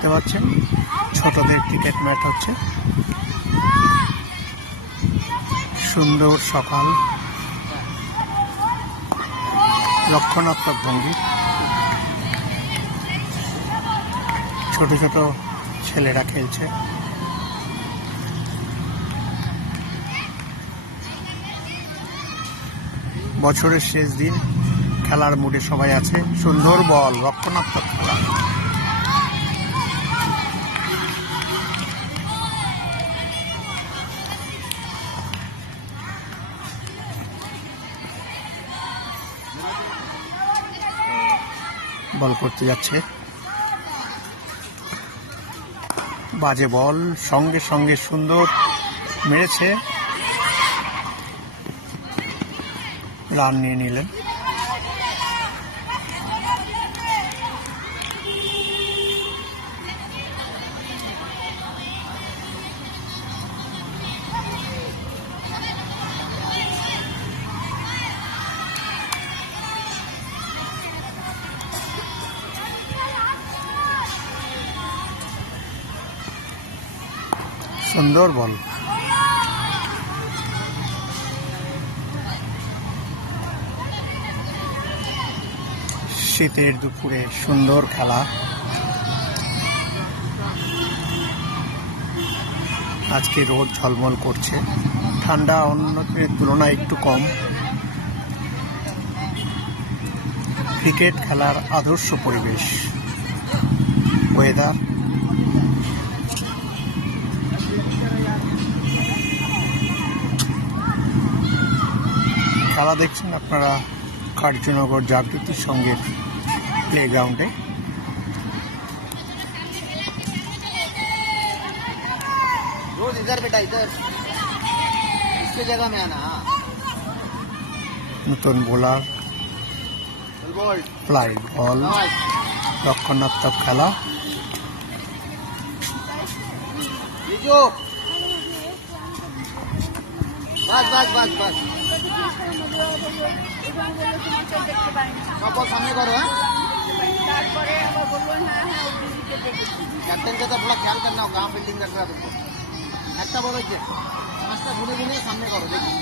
দেখতে পাচ্ছেন ছোটদের ক্রিকেট ম্যাচ হচ্ছে। সুন্দর সকাল, রক্ষণাত্মক ভঙ্গি, ছোট ছোট ছেলেরা খেলছে। বছরের শেষ দিন, খেলার মুডে সবাই আছে। সুন্দর বল, রক্ষণাত্মক খেলা। বল করতে যাচ্ছে, বাজে বল, সঙ্গে সঙ্গে সুন্দর মেরেছে, রান নিয়ে নিলেন। সুন্দর বল। শীতের দুপুরে সুন্দর খেলা। আজকে রোদ ঝলমল করছে, ঠান্ডা অন্য দিনের তুলনায় একটু কম। ক্রিকেট খেলার আদর্শ পরিবেশ, ওয়েদার। খেলা দেখছেন আপনারা কার্যনগর জাগৃতি সংঘের প্লেগ্রাউন্ডে। নতুন বোলার, ফ্লাই বল, রক্ষণাত্মক খেলা। সামনে করো, ক্যাপ্টেনকে তো পুরো খেয়াল করনা গাঁ ফিল্ডিং করতে হবে। একটা বল হচ্ছে, পাঁচটা ঘুরে ঘুরে সামনে করো, দেখি।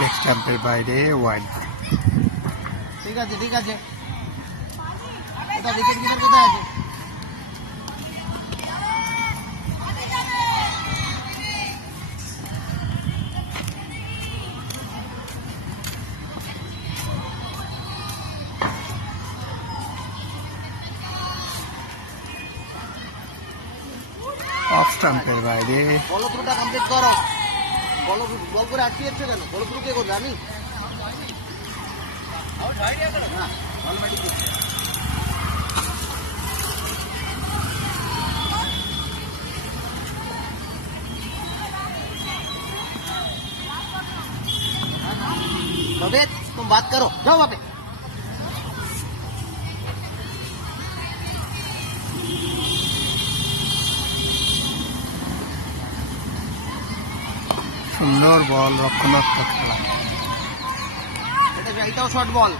লেগ স্টাম্পের বাইরে ওয়াইড। ঠিক আছে ঠিক আছে, এটা উইকেট কিপার কোথায় আছে? অফ স্টাম্পের বাইরে। বল থ্রুটা কমপ্লিট করো। বল করে আটকে যাচ্ছে কেন? বল থ্রু কে করবে? আমি না, অলরেডি করছি। बबेत, तुम बात करो, जाओ वहाँ पे। সুন্দর বল, রক্ষণাত্মক খেলা। এটাও শর্ট বল।